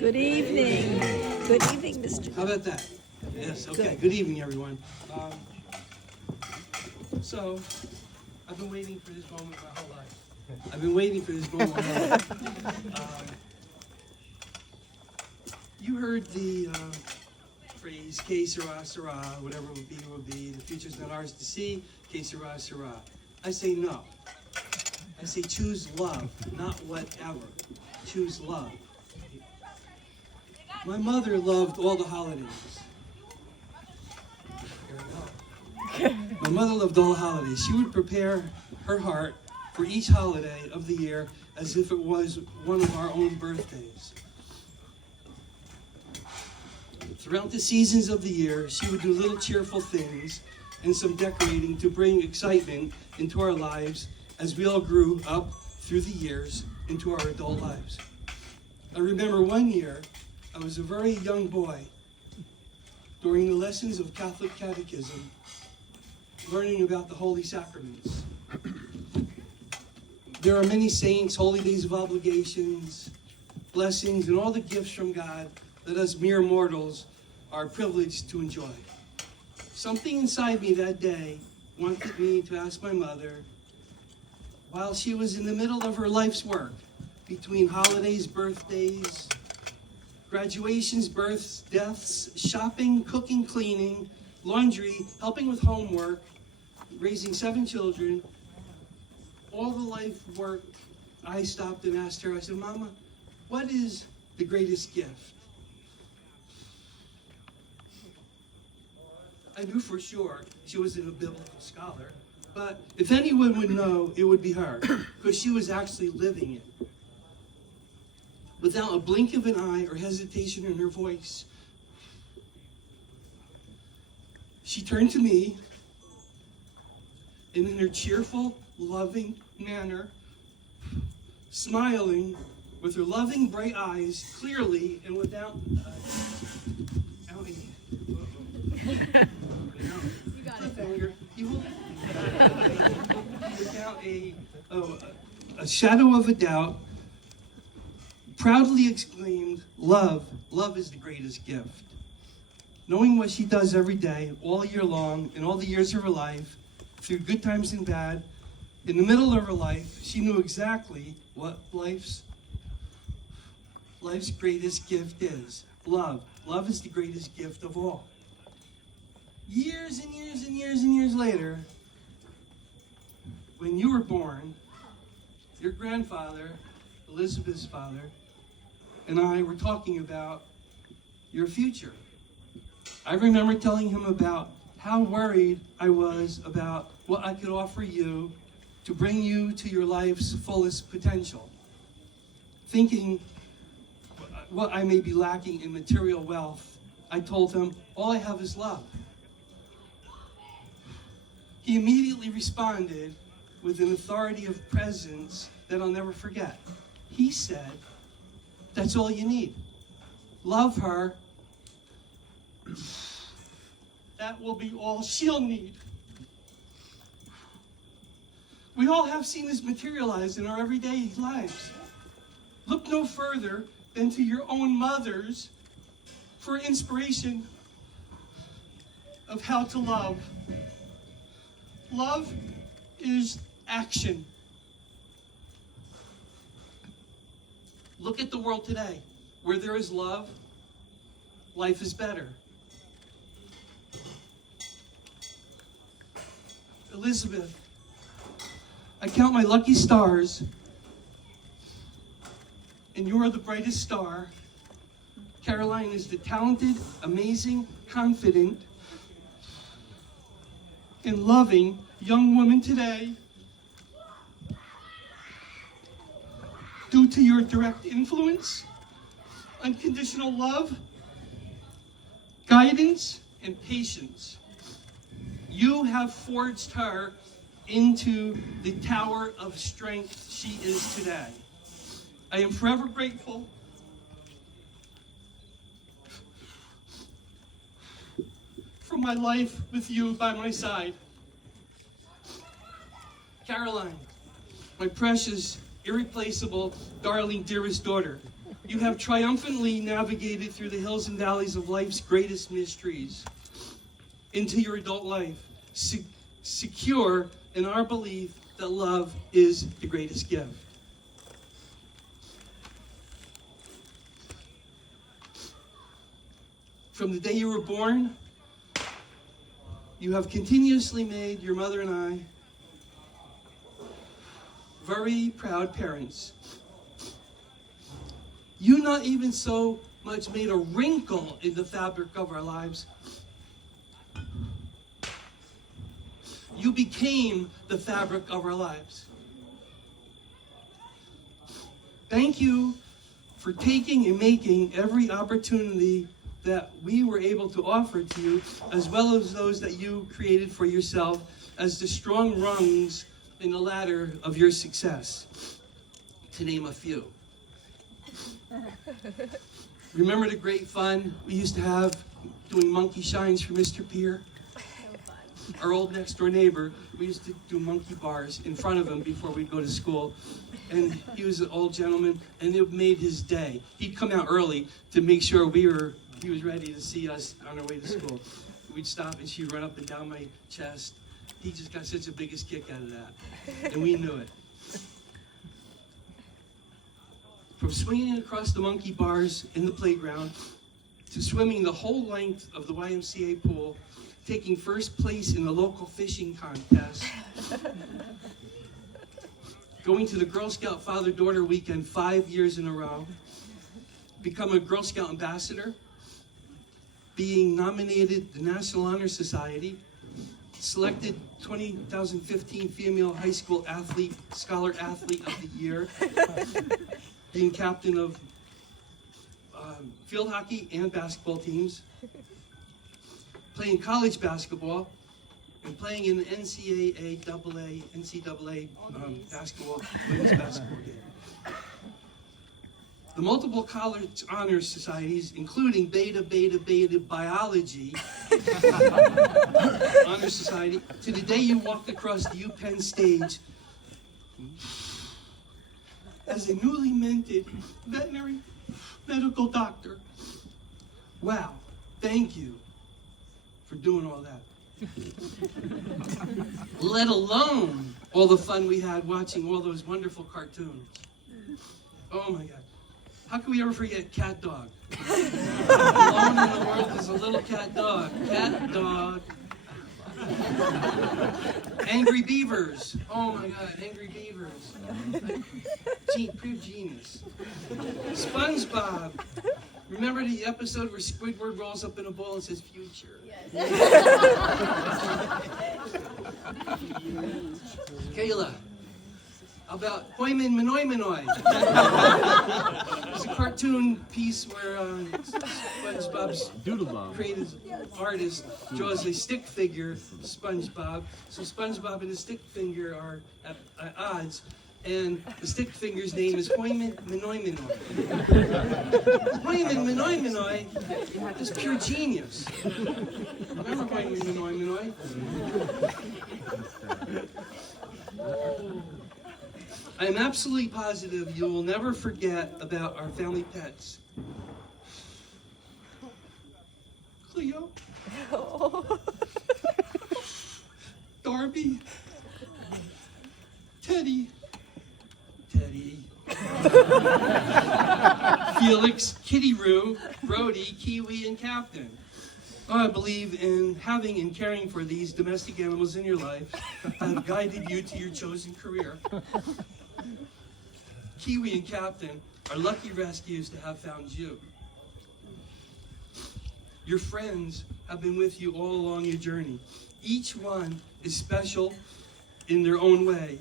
Good evening. Good evening, Mr. How about that? Yes, okay. Good evening, everyone. So, I've been waiting for this moment my whole life. I've been waiting for this moment my whole life. You heard the phrase, que sera, sera, whatever will be. The future's not ours to see, que sera, sera. I say no. I say choose love, not whatever. Choose love. My mother loved all the holidays. My mother loved all the holidays. She would prepare her heart for each holiday of the year as if it was one of our own birthdays. Throughout the seasons of the year, she would do little cheerful things and some decorating to bring excitement into our lives as we all grew up through the years into our adult lives. I remember one year, I was a very young boy during the lessons of Catholic Catechism, learning about the Holy Sacraments. There are many saints, holy days of obligations, blessings, and all the gifts from God that us mere mortals are privileged to enjoy. Something inside me that day wanted me to ask my mother, while she was in the middle of her life's work, between holidays, birthdays, graduations, births, deaths, shopping, cooking, cleaning, laundry, helping with homework, raising 7 children, all the life work, I stopped and asked her, I said, Mama, what is the greatest gift? I knew for sure she wasn't a biblical scholar, but if anyone would know, it would be her, because she was actually living it. Without a blink of an eye or hesitation in her voice, she turned to me, and in her cheerful, loving manner, smiling with her loving, bright eyes, clearly and without without a shadow of a doubt, proudly exclaimed, love is the greatest gift. Knowing what she does every day, all year long, in all the years of her life, through good times and bad, in the middle of her life, she knew exactly what life's greatest gift is. Love. Love is the greatest gift of all. Years and years and years and years later, when you were born, your grandfather, Elizabeth's father, and I were talking about your future. I remember telling him about how worried I was about what I could offer you to bring you to your life's fullest potential. Thinking what I may be lacking in material wealth, I told him, all I have is love. He immediately responded with an authority of presence that I'll never forget. He said, that's all you need. Love her. That will be all she'll need. We all have seen this materialize in our everyday lives. Look no further than to your own mothers for inspiration of how to love. Love is action. Look at the world today. Where there is love, life is better. Elizabeth, I count my lucky stars, and you are the brightest star. Caroline is the talented, amazing, confident, and loving young woman today. Due to your direct influence, unconditional love, guidance, and patience, you have forged her into the tower of strength she is today. I am forever grateful for my life with you by my side. Caroline, my precious, irreplaceable, darling, dearest daughter, You have triumphantly navigated through the hills and valleys of life's greatest mysteries into your adult life, secure in our belief that love is the greatest gift. From the day you were born, you have continuously made your mother and I very proud parents. You not even so much made a wrinkle in the fabric of our lives. You became the fabric of our lives. Thank you for taking and making every opportunity that we were able to offer to you, as well as those that you created for yourself, as the strong rungs in the ladder of your success, to name a few. Remember the great fun we used to have doing monkey shines for Mr. Peer? Our old next door neighbor, we used to do monkey bars in front of him before we'd go to school. And he was an old gentleman, and it made his day. He'd come out early to make sure he was ready to see us on our way to school. We'd stop and she'd run up and down my chest. He just got such the biggest kick out of that. And we knew it. From swinging across the monkey bars in the playground, to swimming the whole length of the YMCA pool, taking first place in the local fishing contest, going to the Girl Scout Father-Daughter Weekend 5 years in a row, become a Girl Scout ambassador, being nominated the National Honor Society, selected 2015 Female High School Athlete, Scholar Athlete of the Year, being captain of field hockey and basketball teams, playing college basketball, and playing in the NCAA basketball, women's basketball game. The multiple college honors societies, including Beta Biology Honor Society, to the day you walked across the UPenn stage as a newly minted veterinary medical doctor. Wow, thank you for doing all that. Let alone all the fun we had watching all those wonderful cartoons. Oh my God. How can we ever forget Cat Dog? Alone in the world is a little cat dog. Cat Dog. Angry Beavers. Oh my God, Angry Beavers. Pure genius. SpongeBob. Remember the episode where Squidward rolls up in a bowl and says future? Yes. Kayla. How about Hoyman Manoy Manoy? There's a cartoon piece where SpongeBob's creative artist draws a stick figure, SpongeBob. So SpongeBob and the stick figure are at odds, and the stick figure's name is Hoyman Manoy Manoy. Hoyman Manoy Manoy is pure genius. Remember Hoyman Manoy Manoy? I am absolutely positive you will never forget about our family pets. Cleo. Darby. Teddy. Felix, Kitty Roo, Brody, Kiwi, and Captain. I believe in having and caring for these domestic animals in your life that have guided you to your chosen career. Kiwi and Captain are lucky rescues to have found you. Your friends have been with you all along your journey. Each one is special in their own way.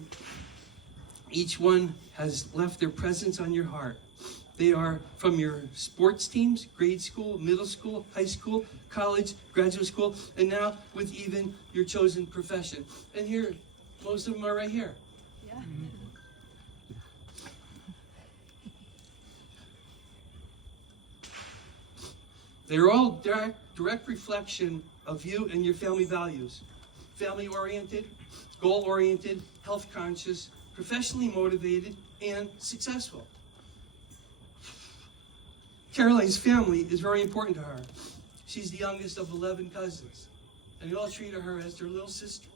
Each one has left their presence on your heart. They are from your sports teams, grade school, middle school, high school, college, graduate school, and now with even your chosen profession. And here, most of them are right here. Yeah. They're all direct reflection of you and your family values. Family-oriented, goal-oriented, health-conscious, professionally motivated, and successful. Caroline's family is very important to her. She's the youngest of 11 cousins, and they all treat her as their little sister.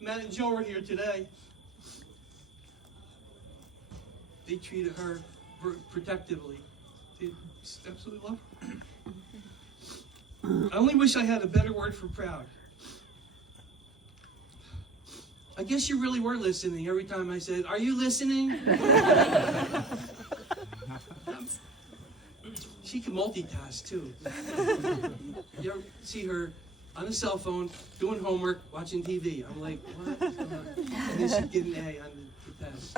Matt and Joe are here today. They treated her protectively. They absolutely love her. I only wish I had a better word for proud. I guess you really were listening every time I said, "Are you listening?" She can multitask too. You ever see her on a cell phone, doing homework, watching TV? I'm like, what? And then she'd get an A on the test.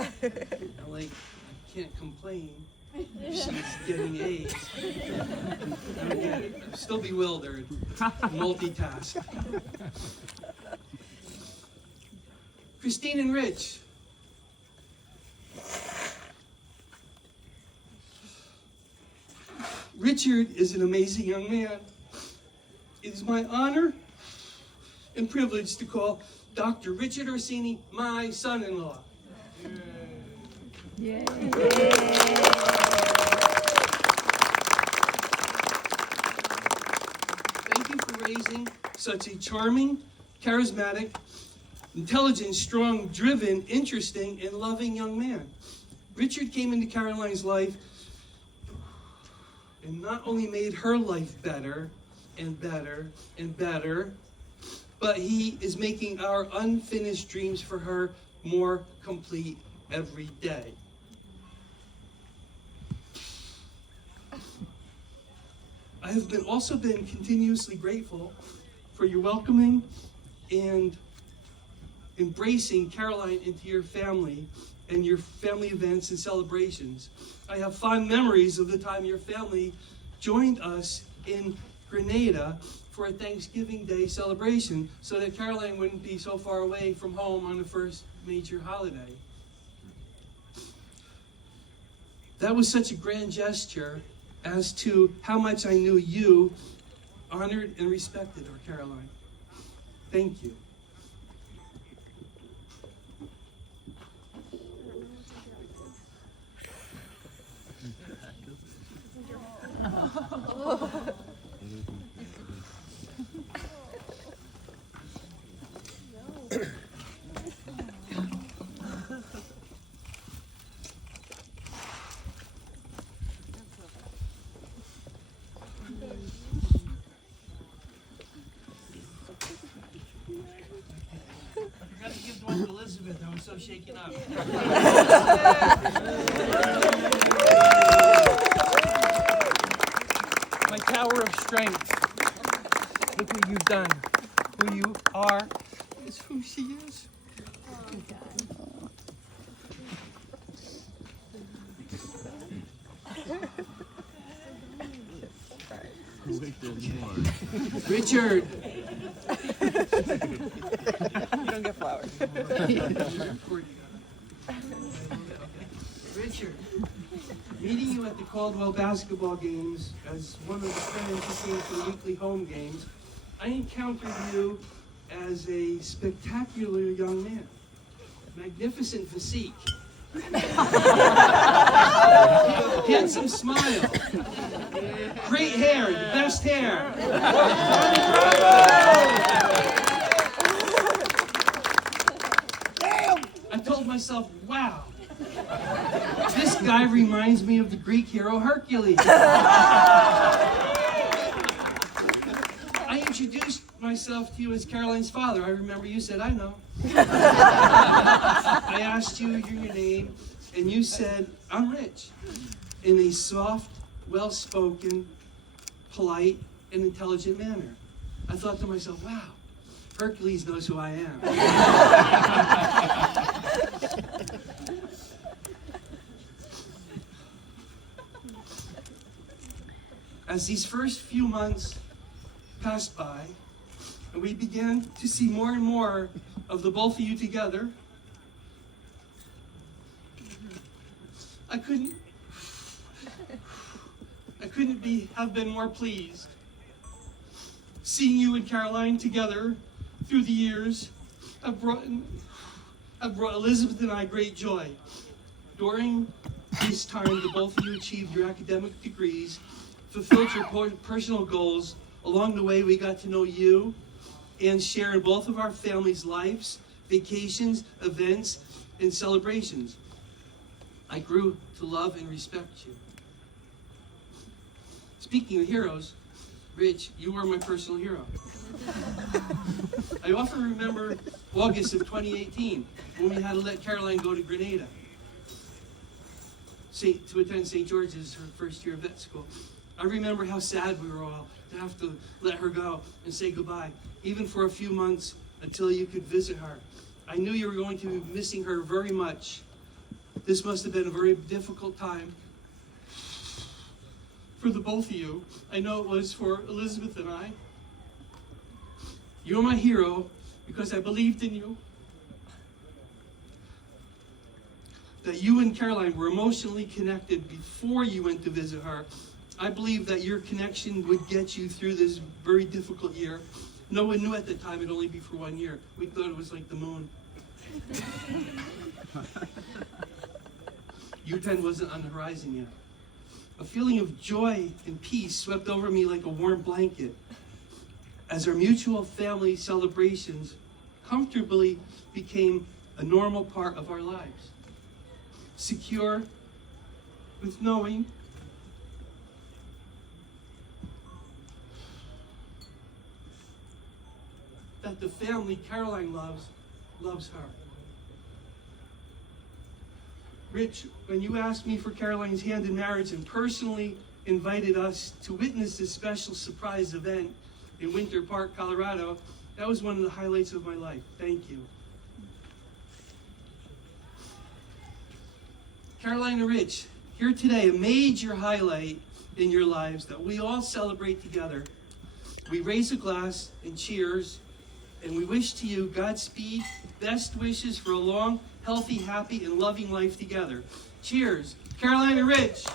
I'm like, I can't complain. She's getting A's. I'm still bewildered. Multitask. Christine and Rich. Richard is an amazing young man. It is my honor and privilege to call Dr. Richard Orsini my son-in-law. Yay. Thank you for raising such a charming, charismatic, intelligent, strong, driven, interesting, and loving young man. Richard came into Caroline's life and not only made her life better and better and better, but he is making our unfinished dreams for her more complete every day. I have also been continuously grateful for your welcoming and embracing Caroline into your family and your family events and celebrations. I have fond memories of the time your family joined us in Grenada for a Thanksgiving Day celebration so that Caroline wouldn't be so far away from home on the first major holiday. That was such a grand gesture as to how much I knew you honored and respected our Caroline. Thank you. I forgot to give one to Elizabeth. I was so shaken up. My tower of strength. Look what you've done. Who you are is who she is. Richard. You don't get flowers. Richard, meeting you at the Caldwell basketball games as one of the friends who came to the weekly home games, I encountered you as a spectacular young man. Magnificent physique. Handsome smile. Great hair, the best hair. I told myself, wow, this guy reminds me of the Greek hero Hercules. I introduced myself to you as Caroline's father. I remember you said, I know. I asked you your name, and you said, I'm Rich, in a soft, well-spoken, polite, and intelligent manner. I thought to myself, wow, Hercules knows who I am. As these first few months passed by, and we began to see more and more of the both of you together, I couldn't have been more pleased. Seeing you and Caroline together through the years have brought Elizabeth and I great joy. During this time, the both of you achieved your academic degrees, fulfilled your personal goals. Along the way, we got to know you and share in both of our families' lives, vacations, events, and celebrations. I grew to love and respect you. Speaking of heroes, Rich, you were my personal hero. I often remember August of 2018 when we had to let Caroline go to Grenada to attend St. George's, her first year of vet school. I remember how sad we were all to have to let her go and say goodbye, even for a few months until you could visit her. I knew you were going to be missing her very much. This must have been a very difficult time for the both of you. I know it was for Elizabeth and I. You're my hero because I believed in you. That you and Caroline were emotionally connected before you went to visit her. I believe that your connection would get you through this very difficult year. No one knew at the time it'd only be for 1 year. We thought it was like the moon. U-10 wasn't on the horizon yet. A feeling of joy and peace swept over me like a warm blanket as our mutual family celebrations comfortably became a normal part of our lives. Secure with knowing that the family Caroline loves her. Rich, when you asked me for Caroline's hand in marriage and personally invited us to witness this special surprise event in Winter Park, Colorado, that was one of the highlights of my life. Thank you. Caroline and Rich, here today, a major highlight in your lives that we all celebrate together. We raise a glass and cheers, and we wish to you Godspeed, best wishes for a long, healthy, happy, and loving life together. Cheers. Caroline and Rich.